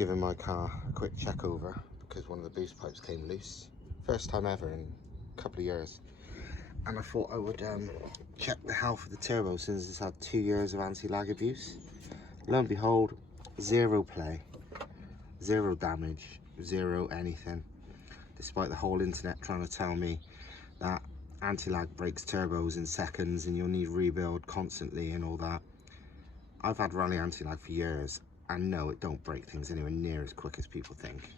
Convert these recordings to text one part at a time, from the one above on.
giving my car a quick check over because one of the boost pipes came loose. First time ever in a couple of years. And I thought I would check the health of the turbo since it's had 2 years of anti-lag abuse. Lo and behold, zero play, zero damage, zero anything. Despite the whole internet trying to tell me that anti-lag breaks turbos in seconds and you'll need rebuild constantly and all that. I've had rally anti-lag for years, and no, it don't break things anywhere near as quick as people think.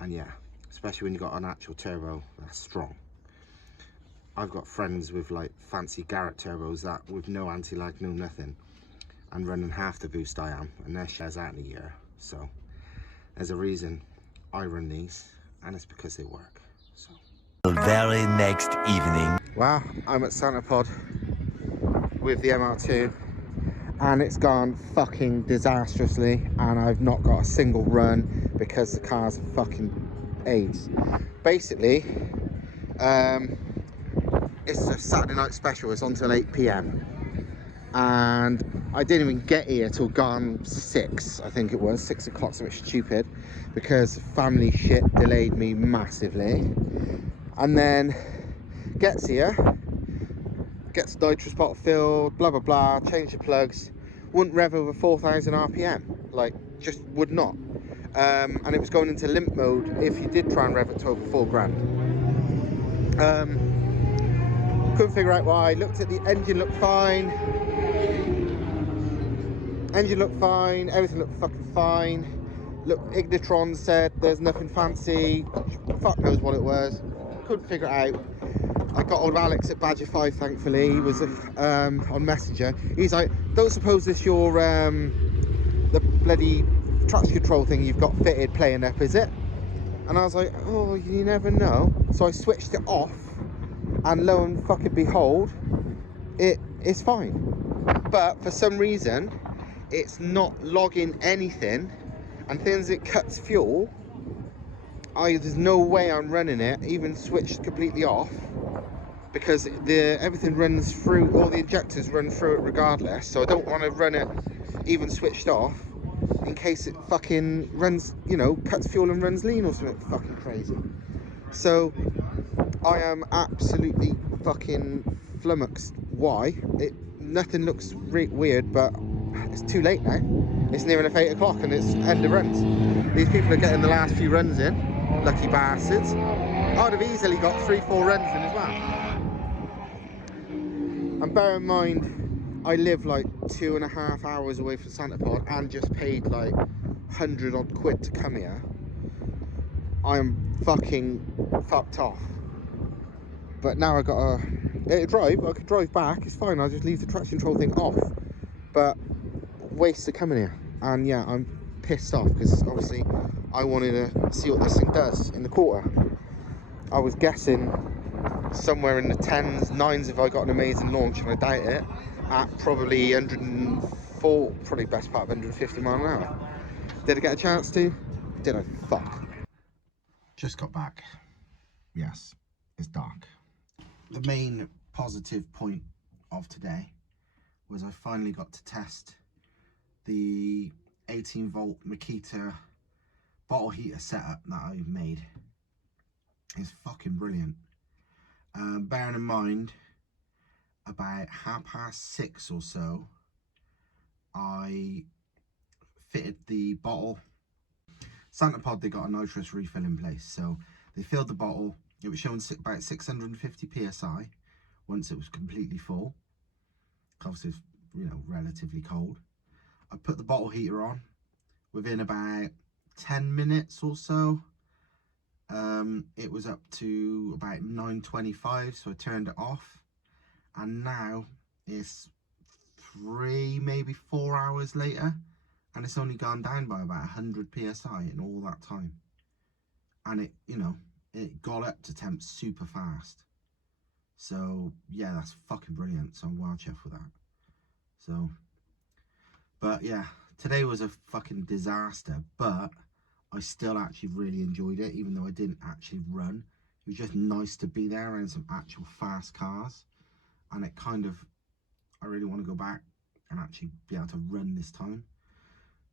And yeah, especially when you've got an actual turbo that's strong. I've got friends with like fancy Garrett turbos that with no anti-lag, no nothing, and running half the boost I am, and their shares out in a year. So there's a reason I run these, and it's because they work. So the very next evening. Wow, I'm at Santa Pod with the MR2. And it's gone fucking disastrously, and I've not got a single run because the car's fucking AIDS. Basically, it's a Saturday night special. It's on till 8 PM, and I didn't even get here till gone 6. I think it was 6 o'clock. So it's stupid because family shit delayed me massively. And then gets here, gets the nitrous bottle filled, blah blah blah, change the plugs, wouldn't rev over 4,000 RPM, like just would not. And it was going into limp mode if you did try and rev it to over 4 grand. Couldn't figure out why. Looked at the engine, looked fine. Engine looked fine, everything looked fucking fine. Look, Ignitron said there's nothing fancy. Fuck knows what it was. Couldn't figure it out. I got hold of Alex at Badger 5, thankfully. He was on Messenger. He's like, don't suppose this your the bloody traction control thing you've got fitted playing up, is it? And I was like, oh, you never know. So I switched it off, and lo and fucking behold, it's fine. But for some reason, it's not logging anything, and things it cuts fuel. There's no way I'm running it, even switched completely off, because everything runs through, all the injectors run through it regardless. So I don't want to run it even switched off in case it fucking runs, you know, cuts fuel and runs lean or something fucking crazy. So I am absolutely fucking flummoxed. Why? Nothing looks weird, but it's too late now. It's near enough 8 o'clock and it's end of runs. These people are getting the last few runs in, lucky bastards. I'd have easily got 3-4 runs in as well. And bear in mind, I live like 2.5 hours away from Santa Pod and just paid like 100 odd quid to come here. I am fucking fucked off. But now I got a drive. I could drive back. It's fine. I'll just leave the traction control thing off. But waste of coming here. And yeah, I'm pissed off because obviously I wanted to see what this thing does in the quarter. I was guessing somewhere in the 10s, 9s if I got an amazing launch, and I doubt it, at probably 104, probably best part of 150 mile an hour. Did I get a chance to? Did I? Fuck. Just got back. Yes, it's dark. The main positive point of today was I finally got to test the 18 volt Makita bottle heater setup that I've made. It's fucking brilliant. Bearing in mind, about 6:30 or so, I fitted the bottle. Santa Pod, they got a nitrous refill in place, so they filled the bottle. It was showing about 650 psi once it was completely full. Obviously, it's, you know, relatively cold. I put the bottle heater on. Within about 10 minutes or so, it was up to about 925, so I turned it off, and now it's 3, maybe 4 hours later, and it's only gone down by about 100 psi in all that time. And it, you know, it got up to temp super fast. So yeah, that's fucking brilliant. So I'm well chuffed with that. So, but yeah, today was a fucking disaster, but I still actually really enjoyed it, even though I didn't actually run. It was just nice to be there around some actual fast cars, and it kind of, I really want to go back and actually be able to run this time.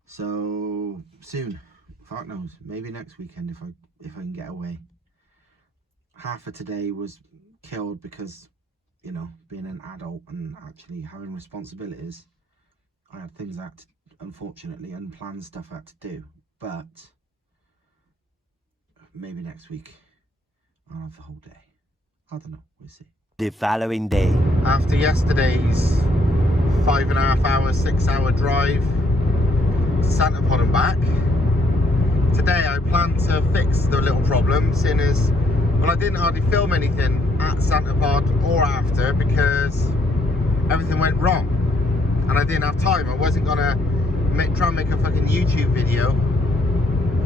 So soon, fuck knows, maybe next weekend if I can get away. Half of today was killed because, you know, being an adult and actually having responsibilities, I had things I had to, unfortunately, unplanned stuff I had to do. But maybe next week I'll have the whole day. I don't know, we'll see. The following day. After yesterday's 5.5 hour, 6 hour drive to Santa Pod and back, today I plan to fix the little problem, seeing as, well, I didn't hardly film anything at Santa Pod or after because everything went wrong and I didn't have time. I wasn't gonna try and make a fucking YouTube video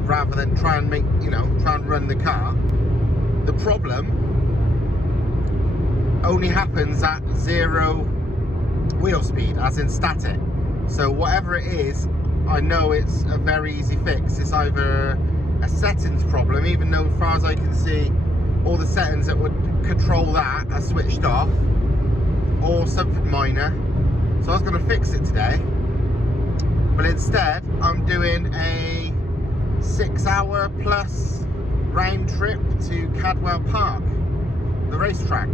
rather than try and make, you know, try and run the car. The problem only happens at 0 wheel speed, as in static. So whatever it is, I know it's a very easy fix. It's either a settings problem, even though as far as I can see, all the settings that would control that are switched off, or something minor. So I was going to fix it today, but instead I'm doing a 6 hour plus round trip to Cadwell Park, the racetrack.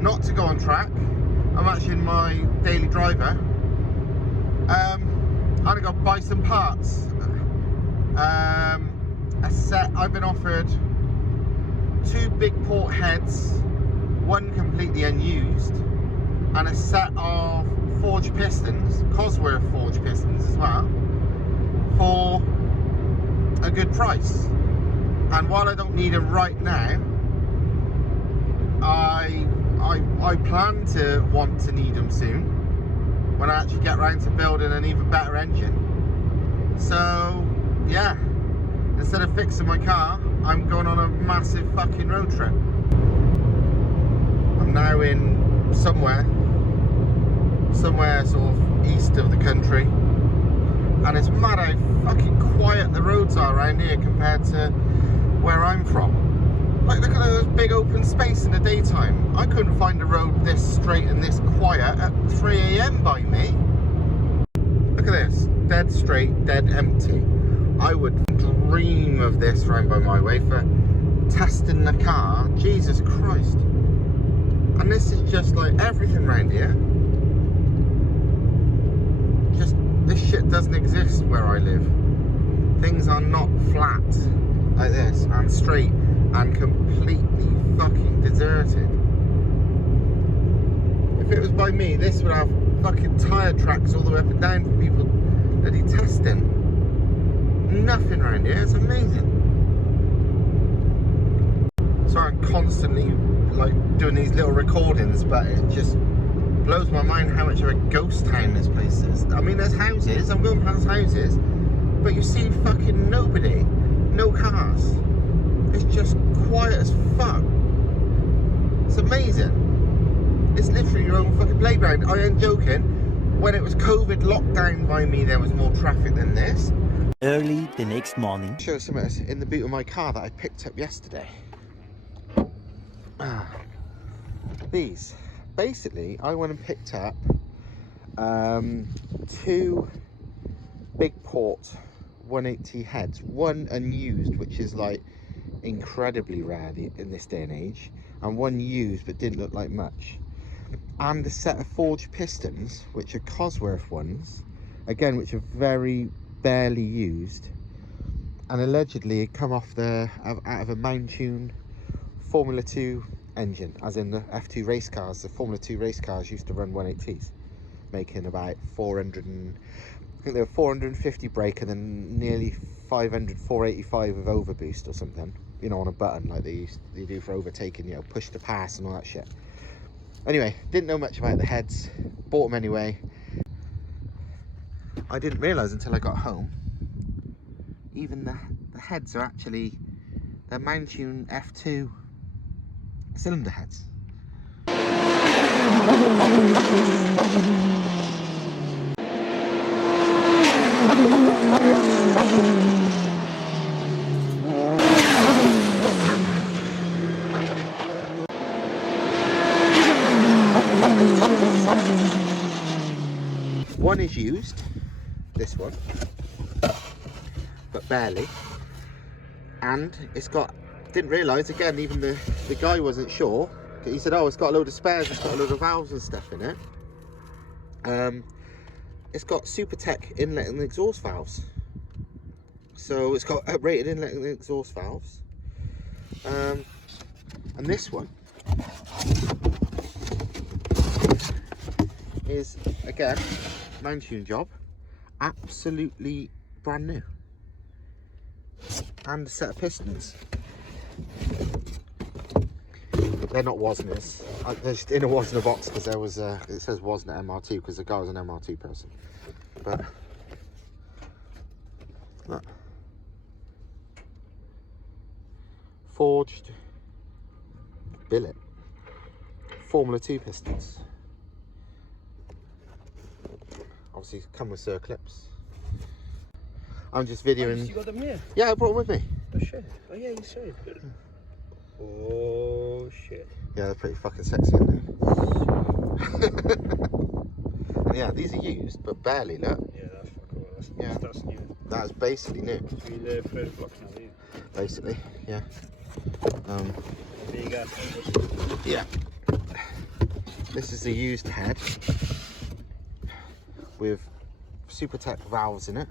Not to go on track, I'm actually in my daily driver. I'm gonna go buy some parts. A set, I've been offered 2 big port heads, 1 completely unused, and a set of forged pistons, Cosworth forged pistons as well, for a good price. And while I don't need them right now, I plan to want to need them soon when I actually get around to building an even better engine. So yeah, instead of fixing my car, I'm going on a massive fucking road trip. I'm now in somewhere sort of east of the country, and it's mad how fucking quiet the roads are around here compared to where I'm from. Like, look at those big open space in the daytime. I couldn't find a road this straight and this quiet at 3 AM by me. Look at this, dead straight, dead empty. I would dream of this round by my way for testing the car. Jesus Christ. And this is just like everything around here. Just, this shit doesn't exist where I live. Things are not flat like this and straight and completely fucking deserted. If it was by me, this would have fucking tyre tracks all the way up and down for people bloody testing. Nothing around here, it's amazing. So I'm constantly like doing these little recordings, but it just blows my mind how much of a ghost town this place is. I mean, there's houses, I'm going past houses, but you see fucking nobody, no cars. It's just quiet as fuck. It's amazing. It's literally your own fucking playground. I ain't joking. When it was COVID lockdown by me, there was more traffic than this. Early the next morning. Show something in the boot of my car that I picked up yesterday. These. Basically, I went and picked up 2 big port 180 heads. One unused, which is like incredibly rare in this day and age, and one used but didn't look like much, and a set of forged pistons, which are Cosworth ones, again, which are very barely used, and allegedly it come off out of a MR2 Formula 2 engine, as in the F2 race cars. The Formula 2 race cars used to run 180s, making about 400 and I think they were 450 brake and then nearly 500, 485 of overboost or something, you know, on a button like they do for overtaking, you know, push to pass and all that shit. Anyway, didn't know much about the heads, bought them anyway. I didn't realise until I got home, even the heads are actually, they're MR2 F2 cylinder heads. One is used, this one, but barely. And it's got, didn't realise, again, even the guy wasn't sure. He said, oh, it's got a load of spares, it's got a load of valves and stuff in it. It's got Stav-Tech inlet and exhaust valves. So it's got uprated inlet and exhaust valves. And this one is, again, mount-tune job, absolutely brand new. And a set of pistons. They're not Wasners. They're just in a Wasner box because there was a, it says Wasner MR2 because the guy was an MR2 person. But look, forged billet, Formula 2 pistons. Obviously, come with circlips. I'm just videoing. Oh, you got them here? Yeah, I brought them with me. Oh shit! Oh yeah, you said. Oh shit! Yeah, they're pretty fucking sexy, aren't they? And yeah, these are used, but barely. Look. Yeah, that's fucking cool. That's new. That's basically new. Three the first blocks now, do you? Basically, yeah. Big ass. Yeah. This is a used head with Stav-Tech valves in it.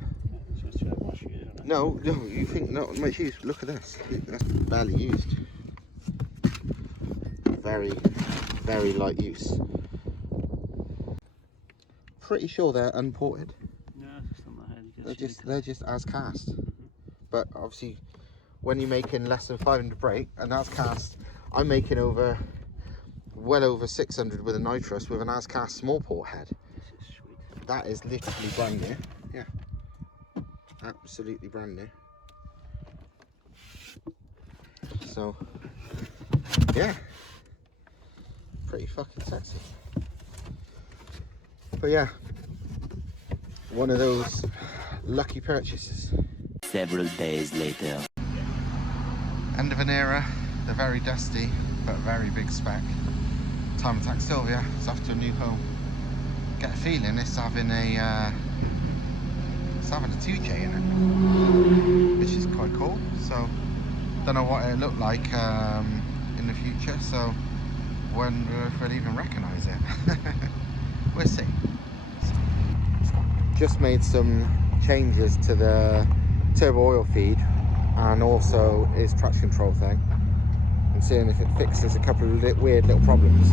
No, you think not? Mate, look at this. That's barely used. Very, very light use. Pretty sure they're unported. No, it's not my head. They're just as cast. But obviously, when you're making less than 500 brake, and that's cast, I'm making well over 600 with a nitrous with an as cast small port head. This is sweet. That is literally brand new. Yeah. Absolutely brand new. So yeah, pretty fucking sexy. But yeah, one of those lucky purchases. Several days later. End of an era, the very dusty but very big spec Time Attack Sylvia is off to a new home. Get a feeling it's having a 2J in it, which is quite cool. So don't know what it looked like in the future, so wonder if we'll even recognise it. We'll see. Just made some changes to the turbo oil feed and also his traction control thing, and seeing if it fixes a couple of weird little problems.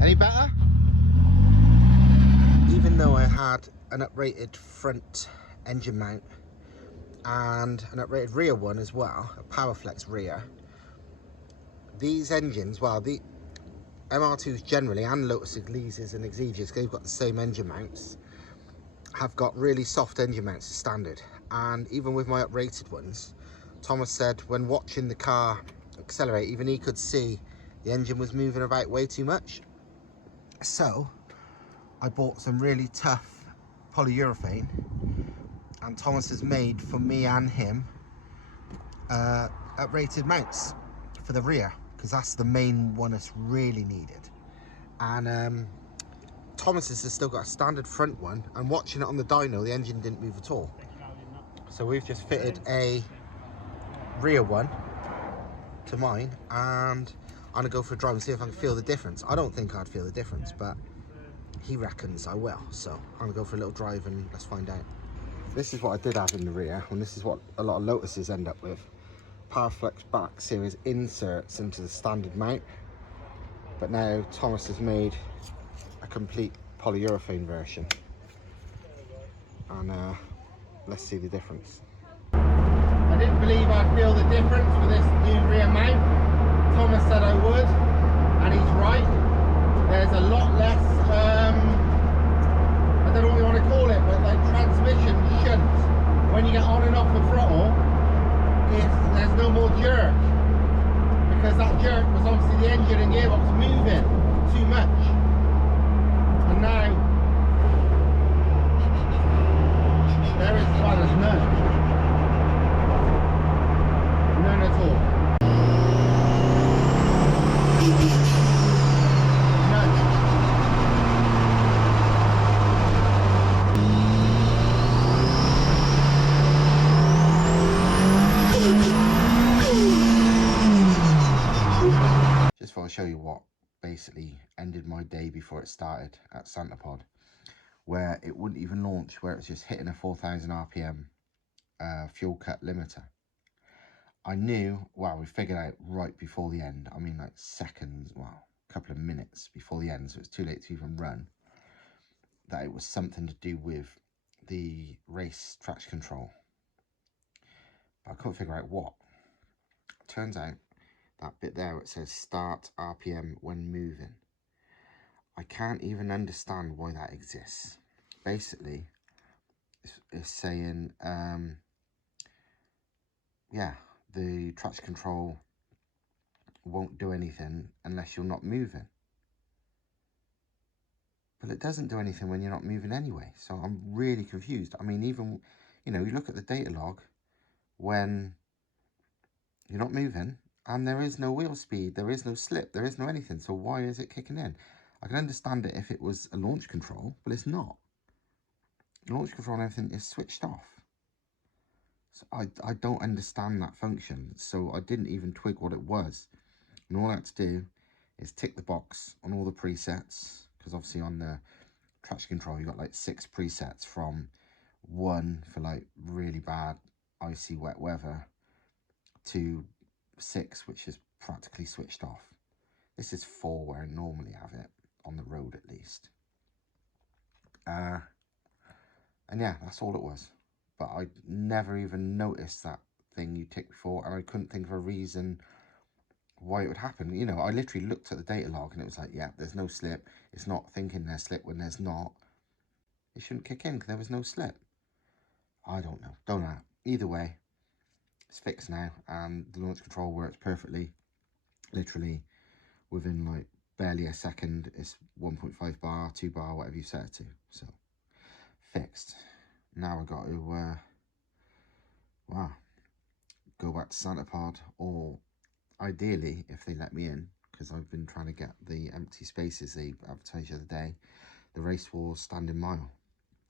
Any better? Even though I had an uprated front engine mount and an uprated rear one as well, a Powerflex rear, these engines, well, the MR2s generally, and Lotus Elises and Exiges, they've got the same engine mounts, have got really soft engine mounts as standard. And even with my uprated ones, Thomas said when watching the car accelerate, even he could see the engine was moving about way too much. So I bought some really tough polyurethane, and Thomas has made for me and him uprated mounts for the rear, because that's the main one that's really needed. And Thomas has still got a standard front one, and watching it on the dyno, the engine didn't move at all. So we've just fitted a rear one to mine, and I'm gonna go for a drive and see if I can feel the difference. I don't think I'd feel the difference, but he reckons I will. So I'm gonna go for a little drive and let's find out. This is what I did have in the rear, and this is what a lot of Lotuses end up with. Powerflex back series inserts into the standard mount. But now Thomas has made a complete polyurethane version, and let's see the difference. I didn't believe I'd feel the difference with this new rear mount. Thomas said I would, and he's right. There's a lot less, I don't know what you want to call it, but like transmission shunt. When you get on and off the throttle, there's no more jerk, because that jerk was obviously the engine and gearbox moving too much. And now there is, well, there's none at all. Just thought I'd show you what basically ended my day before it started at Santapod, where it wouldn't even launch, where it was just hitting a 4,000 RPM fuel cut limiter. I knew, well, we figured out right before the end, I mean like seconds, well, a couple of minutes before the end, so it's too late to even run, that it was something to do with the race traction control. But I couldn't figure out what. Turns out that bit there, it says start RPM when moving. I can't even understand why that exists. Basically, it's saying, yeah, the traction control won't do anything unless you're not moving. But it doesn't do anything when you're not moving anyway. So I'm really confused. I mean, even, you know, you look at the data log when you're not moving and there is no wheel speed, there is no slip, there is no anything. So why is it kicking in? I can understand it if it was a launch control, but it's not. Launch control and everything is switched off. So I don't understand that function. So I didn't even twig what it was. And all I had to do is tick the box on all the presets, because obviously on the traction control you got like 6 presets, from 1 for like really bad icy wet weather to 6 which is practically switched off. This is 4 where I normally have it on the road at least. And yeah, that's all it was. But I never even noticed that thing you ticked before, and I couldn't think of a reason why it would happen. You know, I literally looked at the data log and it was like, yeah, there's no slip. It's not thinking there's slip when there's not. It shouldn't kick in because there was no slip. I don't know. Either way, it's fixed now, and the launch control works perfectly. Literally within like barely a second. It's 1.5 bar, 2 bar, whatever you set it to. So fixed. Now I've got to go back to Santapod, or ideally, if they let me in, because I've been trying to get the empty spaces they advertised the other day, the Race Wars standing mile,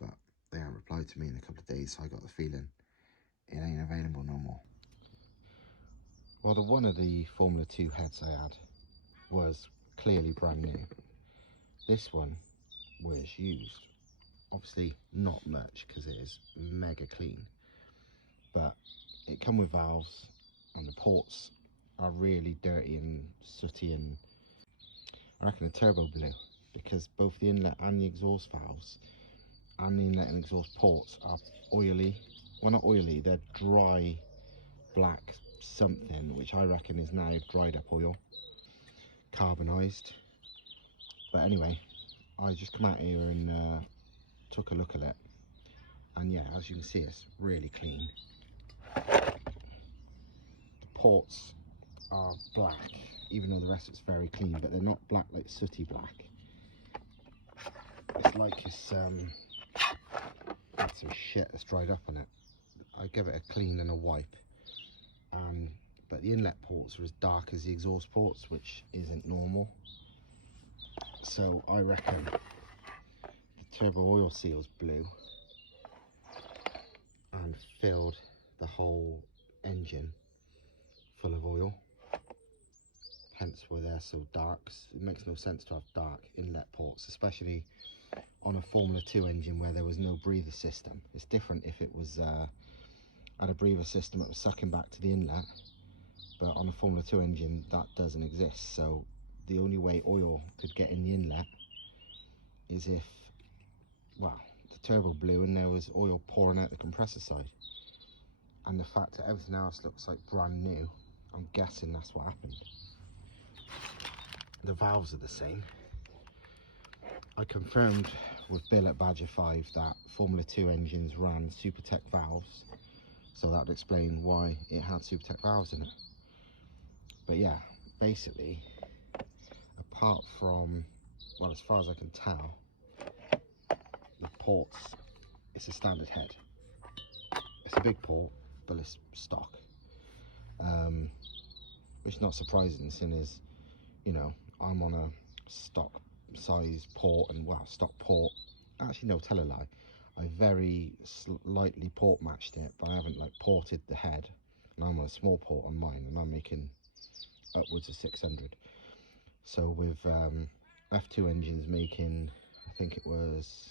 but they haven't replied to me in a couple of days, so I got the feeling it ain't available no more. Well, one of the Formula 2 heads I had was clearly brand new. This one was used. Obviously not much because it is mega clean, but it come with valves and the ports are really dirty and sooty, and I reckon the turbo blew, because both the inlet and the exhaust valves and the inlet and exhaust ports are oily. Well, not oily, they're dry black something, which I reckon is now dried up oil, carbonised. But anyway, I just come out here and took a look at it, and yeah, as you can see, it's really clean. The ports are black, even though the rest of it's very clean, but they're not black like sooty black. It's like it's some shit that's dried up on it. I give it a clean and a wipe, but the inlet ports are as dark as the exhaust ports, which isn't normal. So I reckon the turbo oil seals blew and filled the whole engine full of oil, hence why they're so dark. It makes no sense to have dark inlet ports, especially on a Formula 2 engine where there was no breather system. It's different if it was had a breather system that was sucking back to the inlet, but on a Formula 2 engine that doesn't exist, so the only way oil could get in the inlet is if, well, the turbo blew and there was oil pouring out the compressor side. And the fact that everything else looks like brand new, I'm guessing that's what happened. The valves are the same. I confirmed with Bill at Badger 5 that Formula 2 engines ran Stav-Tech valves, so that would explain why it had Stav-Tech valves in it. But yeah, basically, apart from, well, as far as I can tell, the ports, it's a standard head. It's a big port, but it's stock. Which is not surprising, seeing as, you know, I'm on a stock size port, and well, stock port. Actually, no, tell a lie. I very slightly port matched it, but I haven't like ported the head. And I'm on a small port on mine, and I'm making upwards of 600. So with F2 engines making, I think it was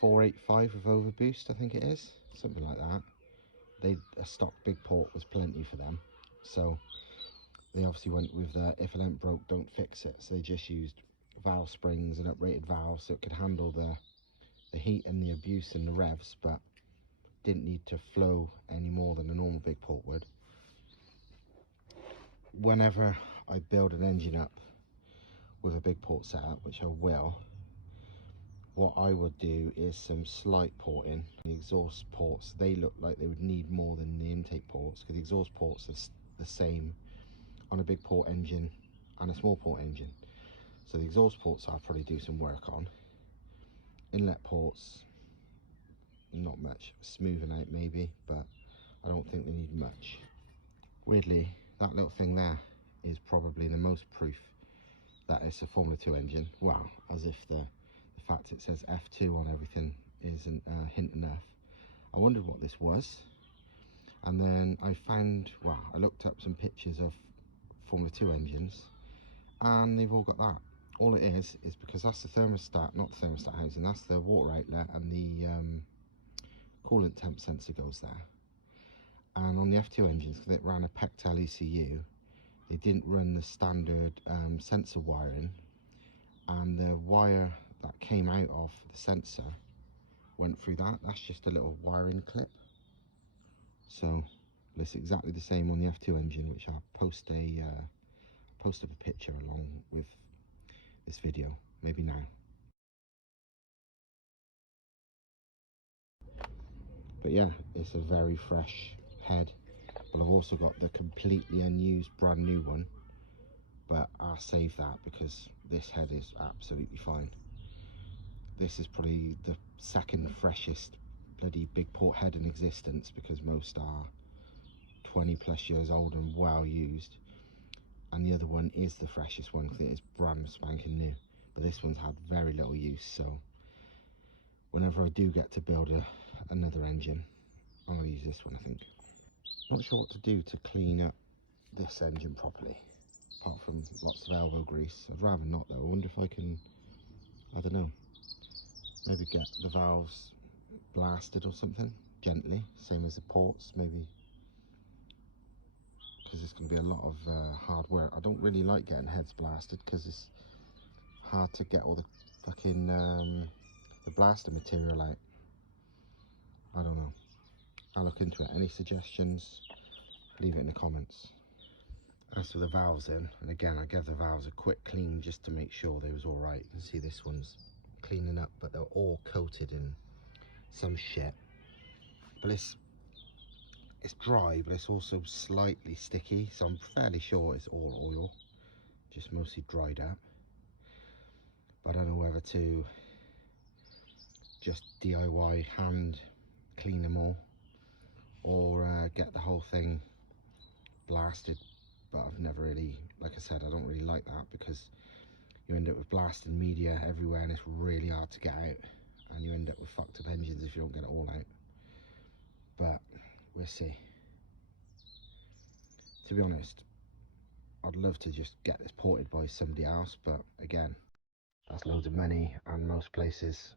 485 with overboost, I think it is, something like that. A stock big port was plenty for them, so they obviously went with if a lamp broke, don't fix it. So they just used valve springs and uprated valves so it could handle the heat and the abuse and the revs, but didn't need to flow any more than a normal big port would. Whenever I build an engine up with a big port setup, which I will, what I would do is some slight porting. The exhaust ports, they look like they would need more than the intake ports, because the exhaust ports are the same on a big port engine and a small port engine. So the exhaust ports I'll probably do some work on. Inlet ports, not much. Smoothing out maybe, but I don't think they need much. Weirdly, that little thing there is probably the most proof that it's a Formula 2 engine. Well, as if the fact it says F2 on everything isn't hint enough. I wondered what this was, and then I found, well, I looked up some pictures of Formula 2 engines, and they've all got that. All it is because that's the thermostat, not the thermostat housing, that's the water outlet, and the coolant temp sensor goes there. And on the F2 engines, because it ran a Pectel ECU, they didn't run the standard sensor wiring, and the wire that came out of the sensor went through that. That's just a little wiring clip. So it's exactly the same on the F2 engine, which I'll post up a picture along with this video, maybe now. But yeah, it's a very fresh head. But I've also got the completely unused brand new one, but I'll save that because this head is absolutely fine. This is probably the second freshest bloody big port head in existence, because most are 20 plus years old and well used, and the other one is the freshest one because it is brand spanking new. But this one's had very little use, so whenever I do get to build another engine, I'm going to use this one, I think. Not sure what to do to clean up this engine properly, apart from lots of elbow grease. I'd rather not though. I wonder if I can, I don't know, maybe get the valves blasted or something, gently, same as the ports, maybe, because it's going to be a lot of hard work. I don't really like getting heads blasted because it's hard to get all the fucking the blaster material out. I don't know. I'll look into it. Any suggestions, leave it in the comments. As for the valves then, and again I gave the valves a quick clean just to make sure they was all right. You can see this one's cleaning up, but they're all coated in some shit. But it's dry, but it's also slightly sticky, so I'm fairly sure it's all oil, just mostly dried up. But I don't know whether to just DIY hand clean them all, or get the whole thing blasted. But I've never really, like I said, I don't really like that, because you end up with blasted media everywhere and it's really hard to get out, and you end up with fucked up engines if you don't get it all out. But we'll see. To be honest, I'd love to just get this ported by somebody else, but again, that's loads of money, and most places